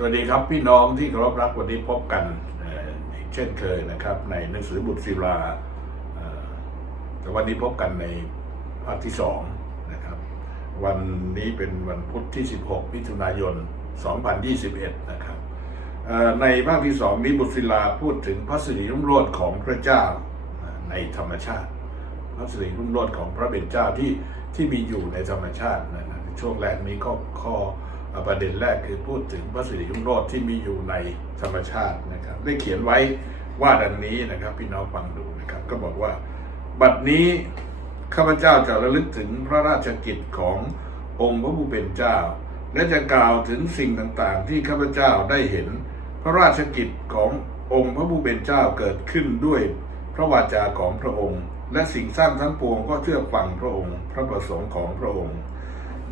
สวัสดีครับพี่น้องที่เคารพรักวันนี้พบกันเอ่ออีกเช่นเคยนะครับ ในหนังสือบุตรศิลาแต่วันนี้พบกันในภาคที่สองนะครับ วันนี้เป็นวันพุธที่ 16มิถุนายน 2021 นะครับเอ่อในภาคที่สองนี้บุตรศิลาพูดถึงพระสิริรุ่งโรจน์ของพระเจ้าในธรรมชาติ พระสิริรุ่งโรจน์ของพระเป็นเจ้าที่ที่มีอยู่ในธรรมชาตินะช่วงแรกนี้ก็ข้อ ประเด็นแรกคือพูดถึงพระสิริรุ่งโรจน์ที่มีอยู่ในธรรมชาตินะครับ ได้เขียนไว้ว่าดังนี้นะครับ พี่น้องฟังดูนะครับ ก็บอกว่า บัดนี้ข้าพเจ้าจะระลึกถึงพระราชกิจขององค์พระผู้เป็นเจ้า และจะกล่าวถึงสิ่งต่างๆ ที่ข้าพเจ้าได้เห็น พระราชกิจขององค์พระผู้เป็นเจ้าเกิดขึ้นด้วยพระวาจาของพระองค์ และสิ่งสร้างทั้งปวงก็เชื่อฟังพระองค์ พระประสงค์ของพระองค์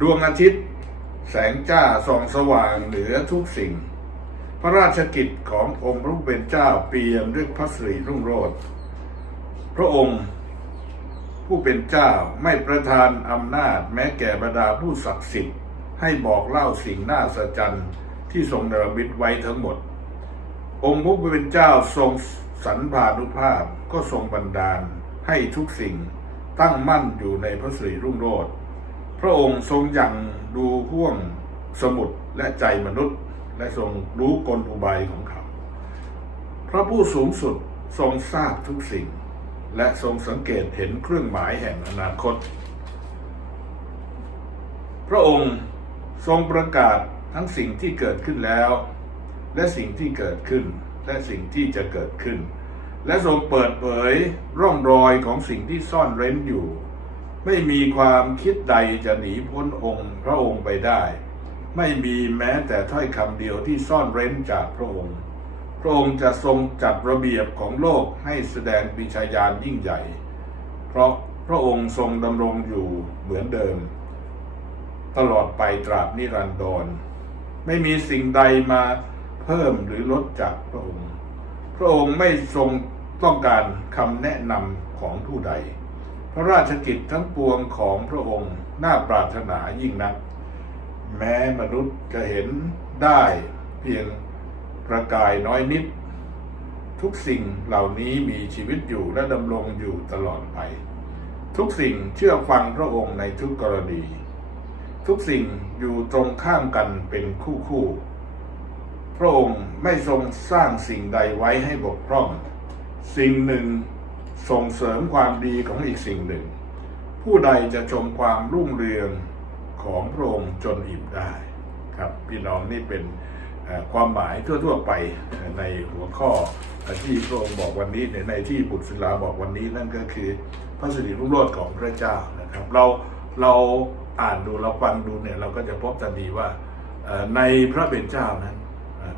ดวงอาทิตย์ แสงจ้าส่องสว่างเหนือทุกสิ่ง พระราชกิจขององค์พระผู้เป็นเจ้าเปี่ยมด้วยพระสิริรุ่งโรจน์พระองค์ผู้เป็นเจ้าไม่ประทานอำนาจแม้แก่บรรดาผู้ศักดิ์สิทธิ์ให้บอกเล่าสิ่งน่าสะใจที่ทรงเนรมิตไว้ทั้งหมด องค์พระผู้เป็นเจ้าทรงสรรพานุภาพก็ทรงบันดาลให้ทุกสิ่งตั้งมั่นอยู่ในพระสิริรุ่งโรจน์ พระองค์ทรงยังดูห่วงสมุดและใจมนุษย์ และทรงรู้กลอุบายของเขาพระผู้สูงสุดทรงทราบทุกสิ่ง และทรงสังเกตเห็นเครื่องหมายแห่งอนาคต พระองค์ทรงประกาศทั้งสิ่งที่เกิดขึ้นแล้ว และสิ่งที่เกิดขึ้น และสิ่งที่จะเกิดขึ้น และทรงเปิดเผยร่องรอยของสิ่งที่ซ่อนเร้นอยู่ ไม่มีความคิดใดจะหนีพ้นองค์พระองค์ไปได้ ไม่มีแม้แต่ถ้อยคำเดียวที่ซ่อนเร้นจากพระองค์ พระองค์จะทรงจัดระเบียบของโลกให้แสดงปิชายานยิ่งใหญ่ เพราะพระองค์ทรงดำรงอยู่เหมือนเดิม ตลอดไปตราบนิรันดร ไม่มีสิ่งใดมาเพิ่มหรือลดจากพระองค์ พระองค์ไม่ทรงต้องการคำแนะนำของผู้ใด ระราชกิจทั้งปวงของพระองค์น่าปรารถนายิ่งนัก แม้มนุษย์จะเห็นได้เพียงประกายน้อยนิด ทุกสิ่งเหล่านี้มีชีวิตอยู่และดำรงอยู่ตลอดไป ทุกสิ่งเชื่อฟังพระองค์ในทุกกรณี ทุกสิ่งอยู่ตรงข้ามกันเป็นคู่คู่พระองค์ไม่ทรงสร้างสิ่งใดไว้ให้บกพร่อง สิ่งหนึ่ง ส่งเสริมความดีของอีกสิ่งหนึ่ง ผู้ใดจะชมความรุ่งเรืองของพระองค์จนอิ่มได้ครับพี่น้องนี่เป็นความหมายทั่วๆไปในหัวข้อที่พระองค์บอกวันนี้ในที่บุตรศิลาบอกวันนี้นั่นก็คือพระสิริรุ่งโรจน์ของพระเจ้านะครับ เราเราอ่านดูเราฟังดูเนี่ยเราก็จะพบทันทีว่าในพระเป็นเจ้านั้น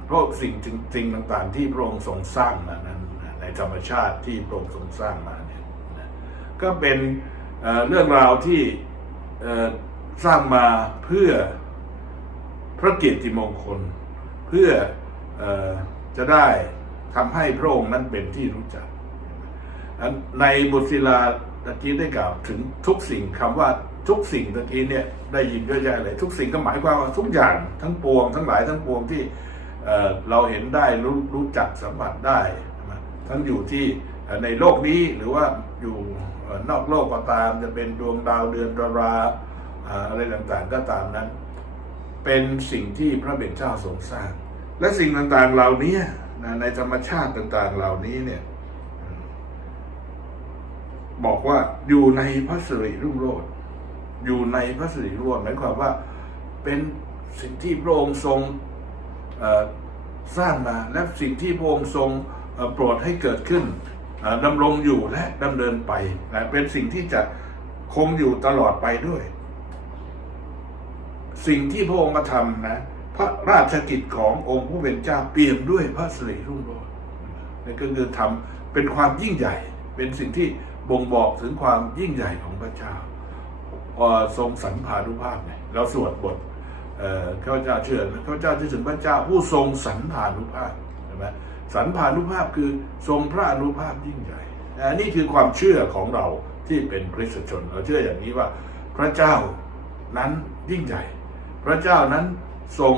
เพราะสิ่งสิ่งต่างๆ ที่พระองค์ทรงสร้างนั้น ธรรมชาติที่พระองค์ทรงสร้างมาเนี่ยก็เป็นเเรื่องราวที่สร้างมาเพื่อพระเกียรติมงคล เพื่ออจะได้ทำให้พระองค์นั้นเป็นที่รู้จัก ในบทศิลาตะกี้ได้กล่าวถึงทุกสิ่งคำว่าทุกสิ่งตะกี้เนี่ยได้ยินเยอะแยะเลยทุกสิ่งก็หมายความว่าทุกอย่างทั้งปวง ทั้งหลายทั้งปวงที่เเราเห็นได้รู้รู้จักสัมผัสได้ ทั้งอยู่ที่ในโลกนี้หรือว่าอยู่นอกโลกก็ตาม จะเป็นดวงดาวเดือนดาราอะไรต่างๆก็ตามนั้น เป็นสิ่งที่พระเบญเจ้าทรงสร้าง และสิ่งต่างๆเหล่านี้ในธรรมชาติต่างๆเหล่านี้เนี่ยบอกว่าอยู่ในพระสิริรุ่งโรจน์อยู่ในพระสิริรุ่งโรจน์หมายความว่าเป็นสิ่งที่พระองค์ทรงสร้างมาและสิ่งที่พระองค์ทรง โปรดให้เกิดขึ้นดำรงอยู่และดำเนินไปนะเป็นสิ่งที่จะคงอยู่ตลอดไปด้วย สิ่งที่พระองค์กระทำนะ พระราชกิจขององค์ผู้เป็นเจ้าเปี่ยมด้วยพระสิริรุ่งโรจน์นั่นก็คือทำเป็นความยิ่งใหญ่ เป็นสิ่งที่บ่งบอกถึงความยิ่งใหญ่ของพระเจ้าทรงสรรพานุภาพเนี่ยเราสวดบทเข้าพเจ้าเชื่อข้าพเจ้าเชื่อถึงพระเจ้าผู้ทรงสรรพานุภาพใช่ไหม สรรพานุภาพคือทรงพระอนุภาพยิ่งใหญ่อันนี้คือความเชื่อของเราที่เป็นคริสตชนเราเชื่ออย่างนี้ว่า พระเจ้านั้นยิ่งใหญ่ พระเจ้านั้นทรง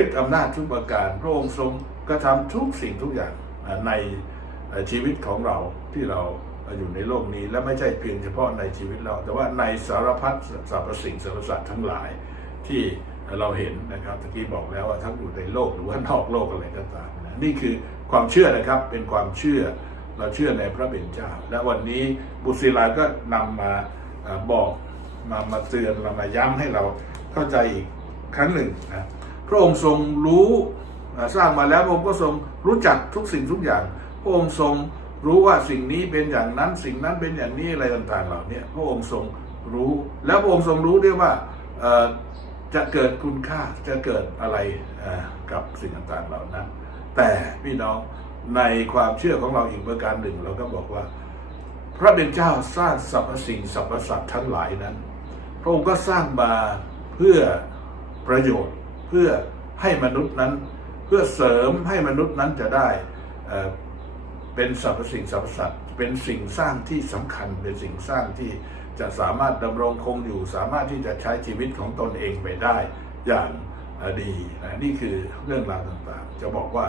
ฤทธิ์อำนาจทุกประการพระองค์ทรงกระทำทุกสิ่งทุกอย่างในชีวิตของเราที่เราอยู่ในโลกนี้และไม่ใช่เพียงเฉพาะในชีวิตเรา แต่ว่าในสารพัดสรรพสิ่งสรรพสัตว์ทั้งหลายที่เราเห็นนะครับตะกี้บอกแล้วว่าทั้งอยู่ในโลกหรือว่านอกโลกอะไรก็ตามนะนี่คือ ความเชื่อนะครับเป็นความเชื่อเราเชื่อในพระเป็นเจ้าและวันนี้บุษลาก็นำมาบอกมามาเตือนมามาย้ำให้เราเข้าใจอีกครั้งหนึ่งนะพระองค์ทรงรู้สร้างมาแล้วพระองค์ก็ทรงรู้จักทุกสิ่งทุกอย่าง พระองค์ทรงรู้ว่าสิ่งนี้เป็นอย่างนั้นสิ่งนั้นเป็นอย่างนี้อะไรต่างๆเหล่านี้พระองค์ทรงรู้ แล้วพระองค์ทรงรู้ด้วยว่าจะเกิดคุณค่าจะเกิดอะไรกับสิ่งต่างๆเหล่านั้น แต่พี่น้องในความเชื่อของเราอีกประการหนึ่งเราก็บอกว่า พระเป็นเจ้าสร้างสรรพสิ่งสรรพสัตว์ทั้งหลายนั้น พระองค์ก็สร้างมาเพื่อประโยชน์เพื่อให้มนุษย์นั้น เพื่อเสริมให้มนุษย์นั้นจะได้เป็นสรรพสิ่งสรรพสัตว์เป็นสิ่งสร้างที่สำคัญเป็นสิ่งสร้างที่จะสามารถดำรงคงอยู่ สามารถที่จะใช้ชีวิตของตนเองไปได้ อย่าง ดีนะนี่คือเรื่องราวต่างๆ จะบอกว่า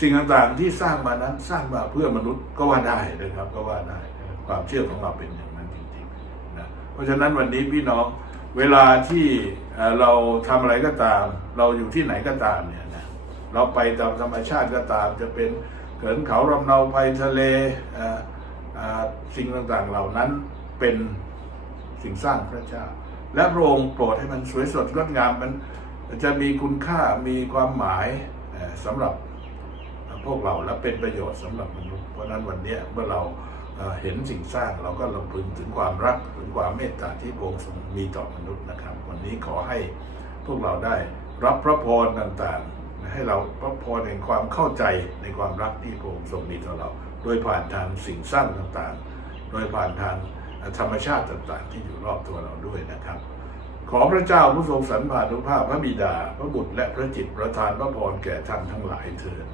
สิ่งต่างๆที่สร้างมานั้นสร้างมาเพื่อมนุษย์ก็ว่าได้นะครับก็ว่าได้ความเชื่อของเราเป็นอย่างนั้นจริงๆนะเพราะฉะนั้นวันนี้พี่น้องเวลาที่เราทำอะไรก็ตาม เราอยู่ที่ไหนก็ตามเนี่ยนะเราไปตามธรรมชาติก็ตาม จะเป็นเขินเขาลำเนาไปทะเลสิ่งต่างๆเหล่านั้นเป็นสิ่งสร้างพระเจ้า และพระองค์โปรดให้มันสวยสดงดงามมัน จะมีคุณค่ามีความหมายสำหรับพวกเราและเป็นประโยชน์สำหรับมนุษย์เพราะนั้นวันนี้เมื่อเราเอ่อเห็นสิ่งสร้างเราก็ลำพึงถึงความรักถึงความเมตตาที่พระองค์ทรงมีต่อมนุษย์นะครับ วันนี้ขอให้พวกเราได้รับพระพรต่างๆ ให้เราพระพรแห่งความเข้าใจในความรักที่พระองค์ทรงมีต่อเรา โดยผ่านทางสิ่งสร้างต่างๆ โดยผ่านทางธรรมชาติต่างๆ ที่อยู่รอบตัวเราด้วยนะครับ ขอพระเจ้าผู้ทรงสรรพานุภาพพระบิดา พระบุตรและพระจิตประทานพระพรแก่ท่านทั้งหลายเถิด